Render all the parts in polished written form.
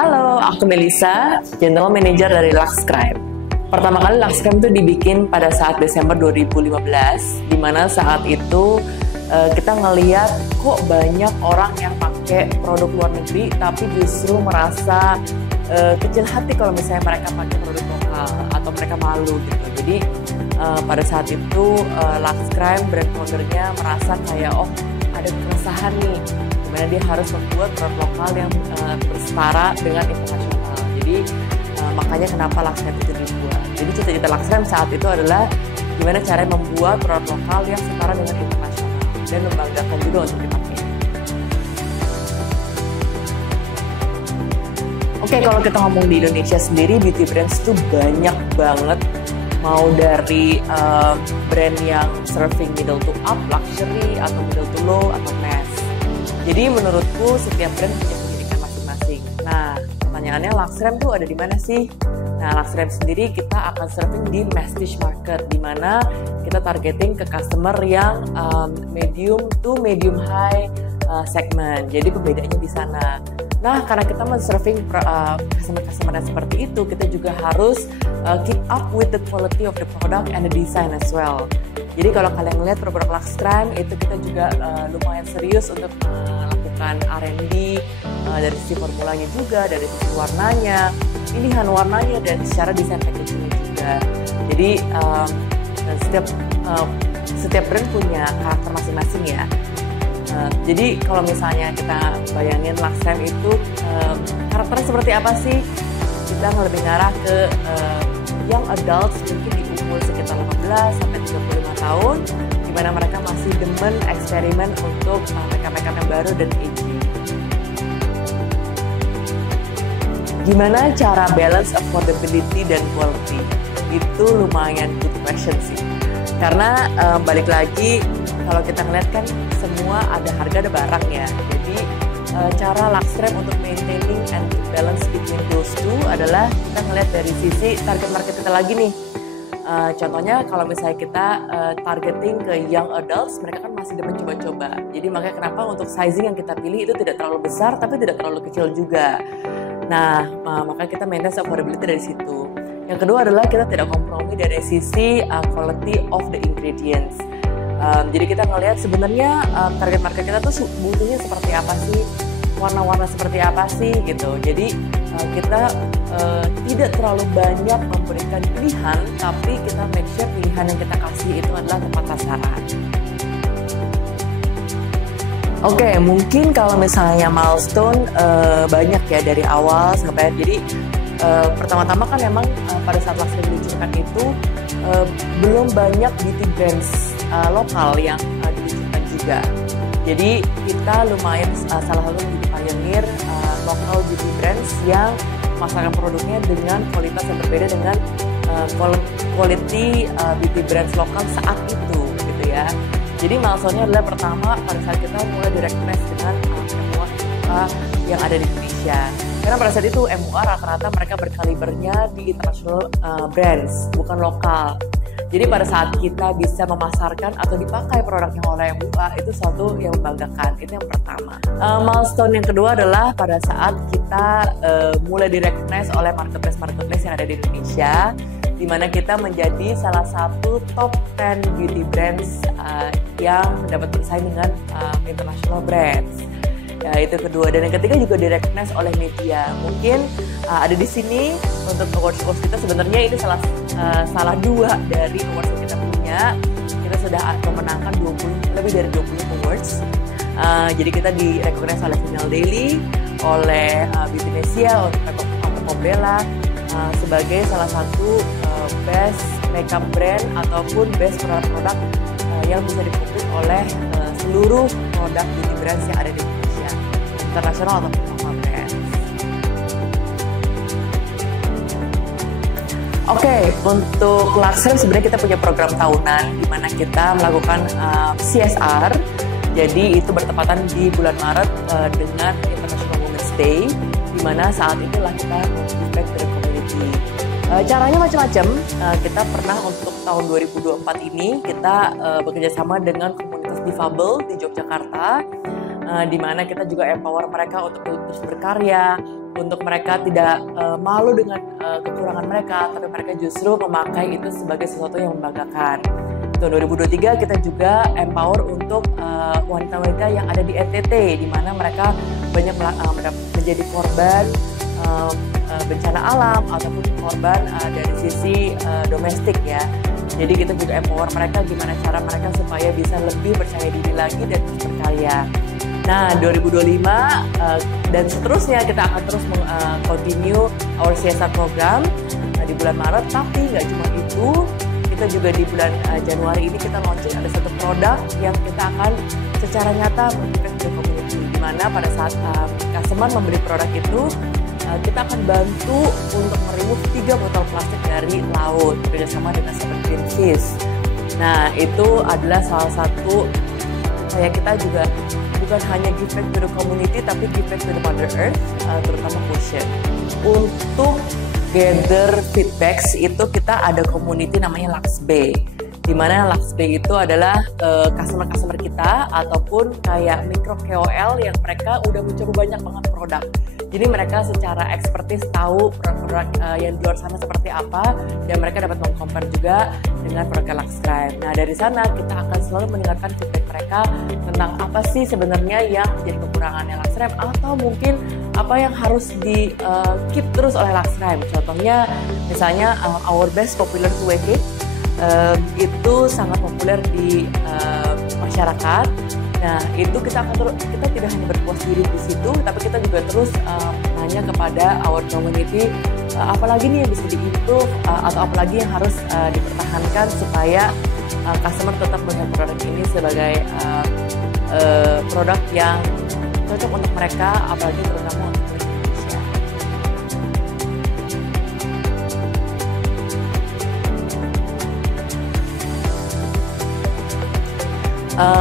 Halo, aku Melissa, General Manager dari Luxcrime. Pertama kali Luxcrime itu dibikin pada saat Desember 2015, di mana saat itu kita ngeliat kok banyak orang yang pakai produk luar negeri, tapi justru merasa kecil hati kalau misalnya mereka pakai produk lokal atau mereka malu gitu. Jadi pada saat itu Luxcrime brand foundernya merasa kayak ada keresahan nih, dimana dia harus membuat produk lokal yang bersetara dengan internasional. Jadi makanya kenapa Luxcrime itu dibuat. Jadi cita-cita Luxcrime saat itu adalah gimana cara membuat produk lokal yang setara dengan internasional dan membanggakan juga untuk dipakai. Oke, kalau kita ngomong di Indonesia sendiri, beauty brands itu banyak banget. Mau dari brand yang serving middle to up, luxury, atau middle to low, atau mass. Jadi menurutku setiap brand punya keunikan masing-masing. Nah, pertanyaannya Luxcrime tuh ada di mana sih? Nah, Luxcrime sendiri kita akan serving di prestige market, di mana kita targeting ke customer yang medium to medium high segment. Jadi perbedaannya di sana. Nah, karena kita men-serving customer-customer yang seperti itu, kita juga harus keep up with the quality of the product and the design as well. Jadi kalau kalian melihat produk Luxcrime, itu kita juga lumayan serius untuk melakukan R&D dari sisi formulanya juga, dari sisi warnanya, pilihan warnanya, dan secara desain packagingnya juga. Jadi setiap brand punya karakter masing-masing ya. Jadi kalau misalnya kita bayangin Luxcrime itu karakternya seperti apa sih? Kita lebih ngarah ke young adults, mungkin di umur sekitar 15 sampai 35 tahun, di mana mereka masih demen eksperimen untuk makeup-makeup yang baru dan aging. Gimana cara balance affordability dan quality? Itu lumayan good question sih. Karena balik lagi, kalau kita ngeliat kan semua ada harga ada barang ya. Jadi cara Luxcrime untuk maintaining and balance between those two adalah kita ngeliat dari sisi target market kita lagi nih. Contohnya kalau misalnya kita targeting ke young adults, mereka kan masih demen coba-coba. Jadi makanya kenapa untuk sizing yang kita pilih itu tidak terlalu besar tapi tidak terlalu kecil juga. Nah, makanya kita maintain affordability dari situ. Yang kedua adalah kita tidak kompromi dari sisi quality of the ingredients. Jadi kita ngelihat sebenarnya target market kita tuh butuhnya seperti apa sih, warna-warna seperti apa sih gitu. Jadi kita tidak terlalu banyak memberikan pilihan, tapi kita make sure pilihan yang kita kasih itu adalah tepat sasaran. Oke, mungkin kalau misalnya milestone banyak ya dari awal sampai jadi pertama-tama kan memang pada saat Luxcrime diluncurkan itu belum banyak beauty brands lokal yang diluncurkan juga. Jadi kita lumayan salah satu beauty pioneer lokal beauty brands yang memasarkan produknya dengan kualitas yang berbeda dengan quality beauty brands lokal saat itu gitu ya. Jadi milestone-nya adalah pertama pada saat kita mulai di-recognize dengan MUA yang ada di Indonesia. Karena pada saat itu MUA rata-rata mereka berkalibernya di international brands, bukan lokal. Jadi pada saat kita bisa memasarkan atau dipakai produk yang oleh MUA, itu suatu yang membanggakan. Itu yang pertama. Milestone yang kedua adalah pada saat kita mulai di-recognize oleh marketplace yang ada di Indonesia, di mana kita menjadi salah satu top 10 beauty brands yang dapat bersaing dengan international brands. Ya, itu kedua. Dan yang ketiga juga di-recognize oleh media. Mungkin ada di sini untuk awards kita, sebenarnya ini salah dua dari awards yang kita punya. Kita sudah memenangkan lebih dari 20 awards. Jadi kita di-recognize oleh Female Daily, oleh Beautynesia, untuk Pombella sebagai salah satu best makeup brand ataupun best produk yang bisa dipublish oleh seluruh produk beauty brands yang ada di Indonesia, internasional ataupun lokal brand. Oke, untuk Luxcrime sebenarnya kita punya program tahunan di mana kita melakukan CSR. Jadi itu bertepatan di bulan Maret dengan International Women's Day, di mana saat itulah kita give back to the community. Caranya macam-macam. Kita pernah untuk tahun 2024 ini kita bekerja sama dengan komunitas difabel di Yogyakarta. di mana kita juga empower mereka untuk terus berkarya, untuk mereka tidak malu dengan kekurangan mereka, tapi mereka justru memakai itu sebagai sesuatu yang membanggakan. Tahun 2023 kita juga empower untuk wanita-wanita yang ada di NTT, di mana mereka banyak menjadi korban bencana alam ataupun korban dari sisi domestik ya. Jadi kita juga empower mereka gimana cara mereka supaya bisa lebih percaya diri lagi dan terus berkarya. Nah, 2025 dan seterusnya kita akan terus continue our CSR program di bulan Maret. Tapi nggak cuma itu, kita juga di bulan Januari ini kita launching ada satu produk yang kita akan secara nyata memberikan ke community. Di mana pada saat customer membeli produk itu, kita akan bantu untuk meremove 3 botol plastik dari laut bekerjasama dengan Seven Greenpeace. Nah, itu adalah salah satu kayak kita juga bukan hanya give back to the community, tapi give back to the Mother Earth, terutama ocean. Untuk gather feedbacks itu kita ada community namanya Lux Bay, di mana Lux Bay itu adalah customer-customer kita ataupun kayak micro KOL yang mereka udah mencoba banyak banget produk. Jadi mereka secara expertise tahu produk-produk yang di luar sana seperti apa, dan mereka dapat meng-compare juga dengan produk LuxCrime. Nah, dari sana kita akan selalu mendengarkan feedback mereka tentang apa sih sebenarnya yang menjadi kekurangannya LuxCrime, atau mungkin apa yang harus di keep terus oleh LuxCrime. Contohnya misalnya our best popular kue cake itu sangat populer di masyarakat. Nah, itu kita tidak hanya berpuas diri di situ, tapi kita juga terus nanya kepada our community apalagi nih yang bisa di-improve atau apalagi yang harus dipertahankan supaya customer tetap melihat produk ini sebagai produk yang cocok untuk mereka, apalagi terutama untuk Indonesia.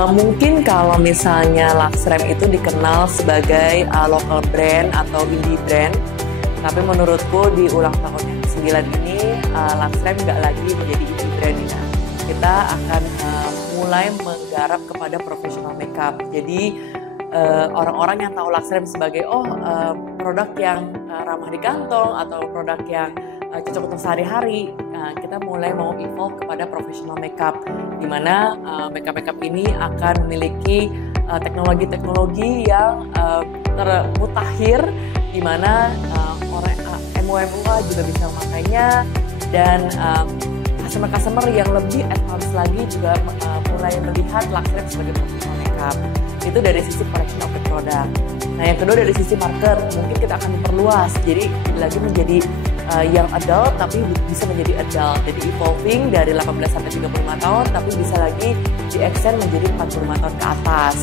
Mungkin kalau misalnya LuxCrime itu dikenal sebagai local brand atau indie brand, tapi menurutku di ulang tahun yang ke-9 ini LuxCrime nggak lagi menjadi indie brand ya. Kita akan mulai menggarap kepada professional makeup. Jadi orang-orang yang tahu LuxCrime sebagai produk yang ramah di kantong atau produk yang cocok untuk sehari-hari, kita mulai mau evolve kepada professional makeup, di mana makeup ini akan memiliki teknologi-teknologi yang termutakhir, di mana orang MUA juga bisa memakainya, dan customer-customer yang lebih advance lagi juga mulai melihat LuxCrime sebagai professional makeup. Itu dari sisi collection of the product. Nah, yang kedua dari sisi market, mungkin kita akan memperluas, jadi lagi menjadi yang adult tapi bisa menjadi adult, jadi evolving dari 18 sampai 35 tahun tapi bisa lagi di-extend menjadi 45 tahun ke atas.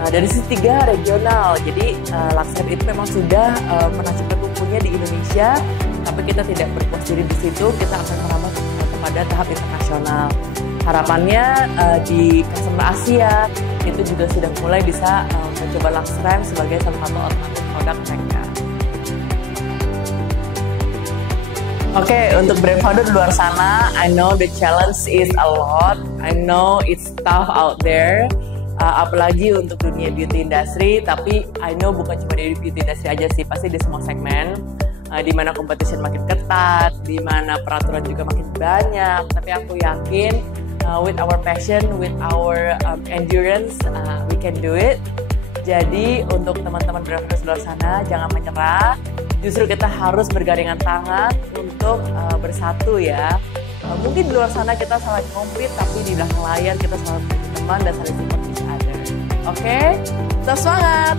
Nah, dari sisi 3 regional, jadi LuxCrime itu memang sudah menancapkan tumpunya di Indonesia, tapi kita tidak berpuas diri di situ, kita akan merambah kepada tahap internasional. Harapannya di customer Asia itu juga sudah mulai bisa mencoba LuxCrime sebagai salah satu alternatif produk mereka. Oke, untuk brand founder di luar sana, I know the challenge is a lot. I know it's tough out there. Apalagi untuk dunia beauty industry, tapi I know bukan cuma di beauty industry aja sih, pasti di semua segmen. Di mana competition makin ketat, di mana peraturan juga makin banyak. Tapi aku yakin with our passion, with our endurance, we can do it. Jadi untuk teman-teman brand founder di luar sana, jangan menyerah. Justru kita harus bergandengan tangan untuk bersatu ya. Mungkin di luar sana kita saling compete, tapi di belakang layar kita selalu teman dan saling support each other. Oke? Tetap semangat!